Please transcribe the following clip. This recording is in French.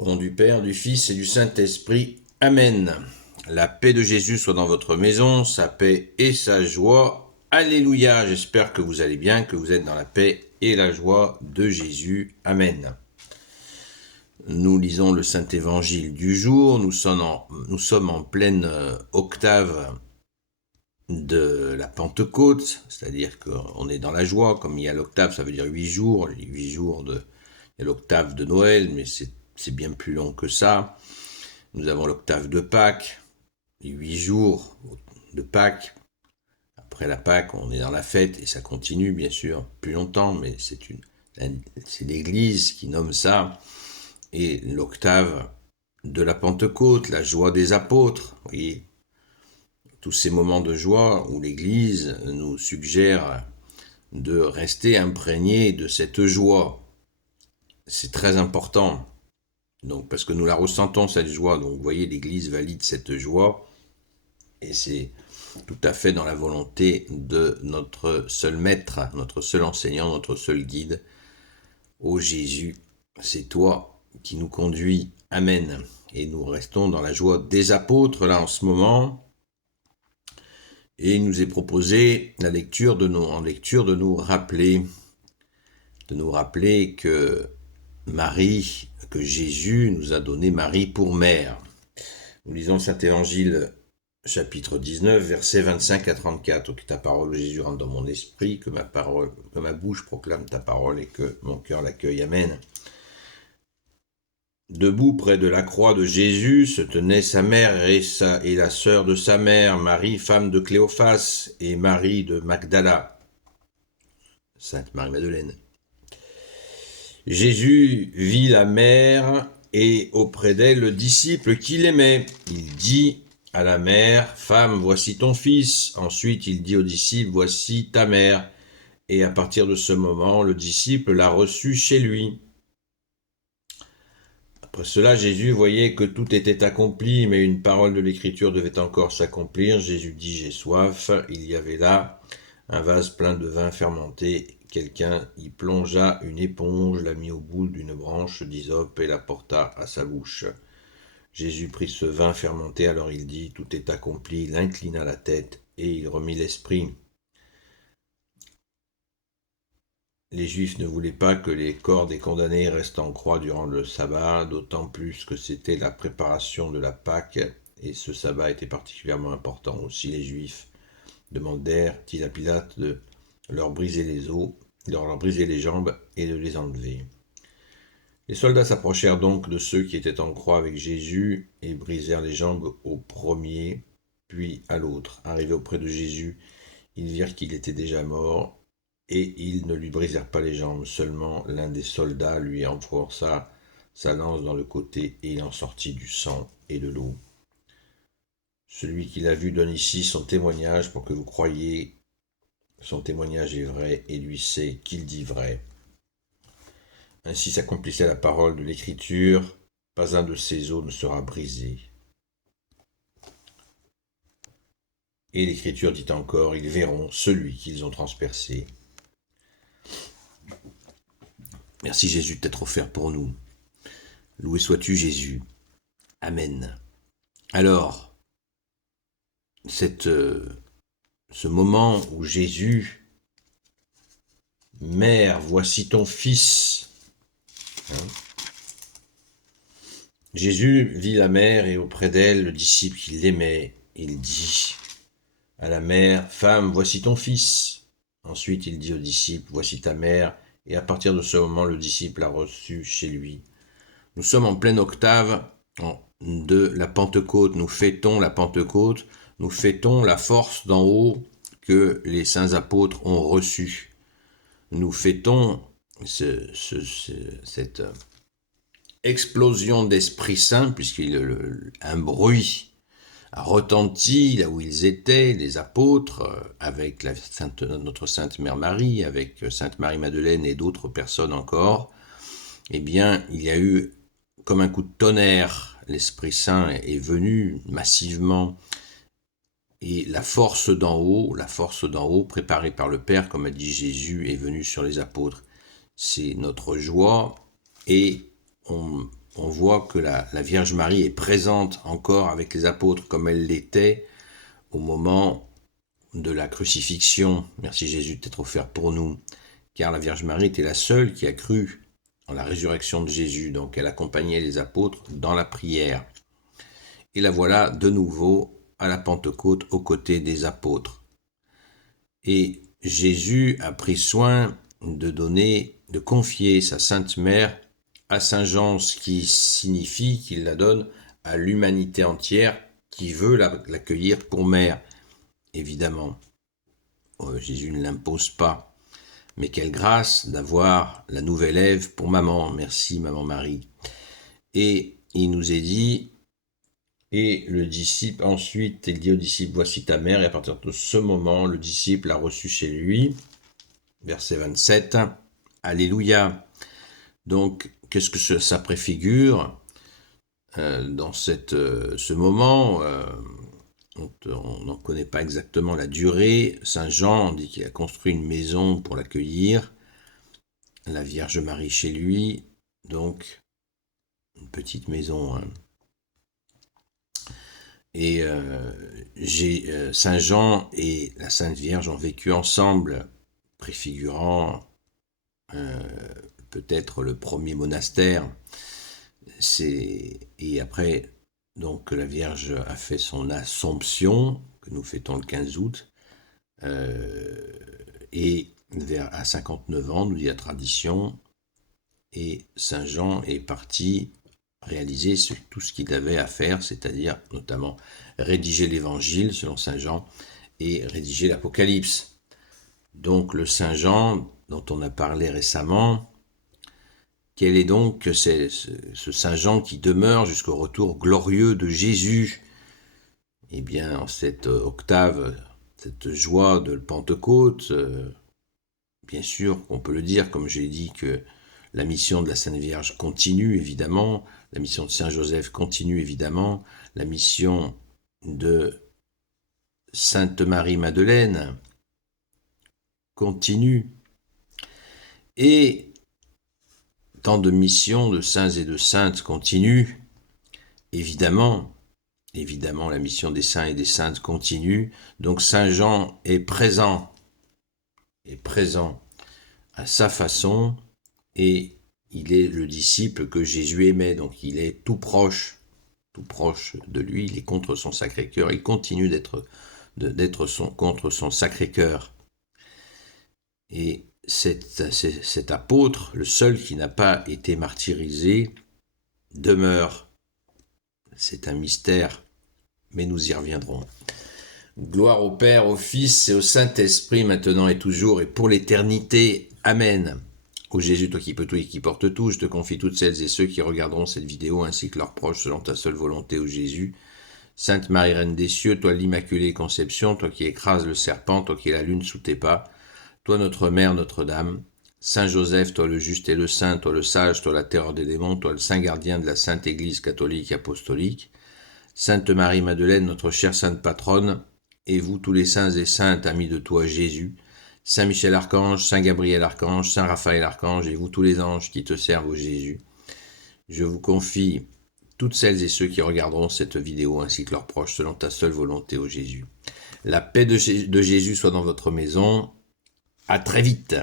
Au nom du Père, du Fils et du Saint-Esprit. Amen. La paix de Jésus soit dans votre maison, sa paix et sa joie. Alléluia. J'espère que vous allez bien, que vous êtes dans la paix et la joie de Jésus. Amen. Nous lisons le Saint-Évangile du jour. Nous sommes en pleine octave de la Pentecôte, c'est-à-dire qu'on est dans la joie. Comme il y a l'octave, ça veut dire 8 jours. Les 8 jours il y a l'octave de Noël, mais c'est bien plus long que ça. Nous avons l'octave de Pâques, les 8 jours de Pâques. Après la Pâques, on est dans la fête et ça continue bien sûr plus longtemps, mais c'est l'Église qui nomme ça. Et l'octave de la Pentecôte, la joie des apôtres, vous voyez, tous ces moments de joie où l'Église nous suggère de rester imprégné de cette joie. C'est très important. Donc, parce que nous la ressentons, cette joie. Donc, vous voyez, l'Église valide cette joie. Et c'est tout à fait dans la volonté de notre seul maître, notre seul enseignant, notre seul guide. Ô Jésus, c'est toi qui nous conduis. Amen. Et nous restons dans la joie des apôtres, là, en ce moment. Et il nous est proposé en lecture de nous rappeler que Marie, que Jésus nous a donné Marie pour mère. Nous lisons Saint-Évangile, chapitre 19, versets 25 à 34. Que ta parole, Jésus, rentre dans mon esprit, que ma bouche proclame ta parole et que mon cœur l'accueille. Amen. Debout près de la croix de Jésus se tenaient sa mère et la sœur de sa mère, Marie, femme de Cléophas, et Marie de Magdala, Sainte Marie-Madeleine. Jésus vit la mère et auprès d'elle le disciple qu'il aimait. Il dit à la mère, « Femme, voici ton fils ». Ensuite, il dit au disciple, « Voici ta mère ». Et à partir de ce moment, le disciple l'a reçue chez lui. Après cela, Jésus voyait que tout était accompli, mais une parole de l'Écriture devait encore s'accomplir. Jésus dit, « J'ai soif ». Il y avait là un vase plein de vin fermenté. Quelqu'un y plongea une éponge, la mit au bout d'une branche d'hysope et la porta à sa bouche. Jésus prit ce vin fermenté, alors il dit, « Tout est accompli ». Il inclina la tête et il remit l'esprit. Les Juifs ne voulaient pas que les corps des condamnés restent en croix durant le sabbat, d'autant plus que c'était la préparation de la Pâque, et ce sabbat était particulièrement important. Aussi les Juifs demandèrent-ils à Pilate de leur briser les jambes et de les enlever. Les soldats s'approchèrent donc de ceux qui étaient en croix avec Jésus et brisèrent les jambes au premier, puis à l'autre. Arrivés auprès de Jésus, ils virent qu'il était déjà mort, et ils ne lui brisèrent pas les jambes. Seulement l'un des soldats lui enfonça sa lance dans le côté, et il en sortit du sang et de l'eau. Celui qui l'a vu donne ici son témoignage pour que vous croyiez. Son témoignage est vrai, et lui sait qu'il dit vrai. Ainsi s'accomplissait la parole de l'Écriture, pas un de ses os ne sera brisé. Et l'Écriture dit encore, ils verront celui qu'ils ont transpercé. Merci Jésus de t'être offert pour nous. Loué sois-tu Jésus. Amen. Alors, ce moment où Jésus, Mère, voici ton fils. Jésus vit la mère et auprès d'elle le disciple qu'il aimait. Il dit à la mère, « Femme, voici ton fils ». Ensuite, il dit au disciple, « Voici ta mère ». Et à partir de ce moment, le disciple l'a reçu chez lui. Nous sommes en pleine octave de la Pentecôte. Nous fêtons la Pentecôte. Nous fêtons la force d'en haut que les saints apôtres ont reçue. Nous fêtons cette explosion d'Esprit Saint, puisqu'un bruit a retenti là où ils étaient, les apôtres, avec notre Sainte Mère Marie, avec Sainte Marie-Madeleine et d'autres personnes encore. Eh bien, il y a eu comme un coup de tonnerre, l'Esprit Saint est venu massivement, et la force d'en haut, préparée par le Père, comme a dit Jésus, est venue sur les apôtres. C'est notre joie, et on on voit que la Vierge Marie est présente encore avec les apôtres comme elle l'était au moment de la crucifixion. Merci Jésus de t'être offert pour nous, car la Vierge Marie était la seule qui a cru en la résurrection de Jésus, donc elle accompagnait les apôtres dans la prière. Et la voilà de nouveau à la Pentecôte aux côtés des apôtres. Et Jésus a pris soin de confier sa Sainte Mère à Saint Jean, ce qui signifie qu'il la donne à l'humanité entière qui veut l'accueillir pour mère. Évidemment, Jésus ne l'impose pas, mais quelle grâce d'avoir la nouvelle Ève pour maman. Merci Maman Marie. Et il nous est dit, et le disciple, ensuite, il dit au disciple, voici ta mère, et à partir de ce moment, le disciple l'a reçue chez lui. Verset 27, Alléluia. Donc, qu'est-ce que ça préfigure dans ce moment on n'en connaît pas exactement la durée. Saint Jean dit qu'il a construit une maison pour l'accueillir, la Vierge Marie chez lui, donc une petite maison. Et Saint Jean et la Sainte Vierge ont vécu ensemble, préfigurant peut-être le premier monastère. Et après, donc la Vierge a fait son Assomption, que nous fêtons le 15 août, et à 59 ans, nous dit la tradition, et Saint Jean est parti réaliser tout ce qu'il avait à faire, c'est-à-dire notamment rédiger l'Évangile selon Saint Jean et rédiger l'Apocalypse. Donc le Saint Jean dont on a parlé récemment, quel est donc ce Saint Jean qui demeure jusqu'au retour glorieux de Jésus? Eh bien, en cette octave, cette joie de Pentecôte, bien sûr, on peut le dire, comme j'ai dit, que la mission de la Sainte Vierge continue, évidemment, la mission de Saint Joseph continue, évidemment, la mission de Sainte Marie-Madeleine continue, et tant de missions de saints et de saintes continuent, évidemment, la mission des saints et des saintes continue, donc Saint Jean est présent à sa façon, et il est le disciple que Jésus aimait, donc il est tout proche de lui, il est contre son Sacré-Cœur, il continue d'être contre son Sacré-Cœur. Et cet apôtre, le seul qui n'a pas été martyrisé, demeure. C'est un mystère, mais nous y reviendrons. Gloire au Père, au Fils et au Saint-Esprit, maintenant et toujours, et pour l'éternité. Amen. Ô Jésus, toi qui peux tout et qui porte tout, je te confie toutes celles et ceux qui regarderont cette vidéo, ainsi que leurs proches, selon ta seule volonté, ô Jésus. Sainte Marie, Reine des cieux, toi l'Immaculée Conception, toi qui écrases le serpent, toi qui es la lune sous tes pas, toi notre Mère, Notre-Dame, Saint Joseph, toi le juste et le saint, toi le sage, toi la terreur des démons, toi le saint gardien de la Sainte Église catholique et apostolique, Sainte Marie-Madeleine, notre chère sainte patronne, et vous tous les saints et saintes amis de toi Jésus, Saint Michel Archange, Saint Gabriel Archange, Saint Raphaël Archange, et vous tous les anges qui te servent, ô Jésus, je vous confie toutes celles et ceux qui regarderont cette vidéo ainsi que leurs proches selon ta seule volonté, ô Jésus. La paix de Jésus soit dans votre maison. À très vite.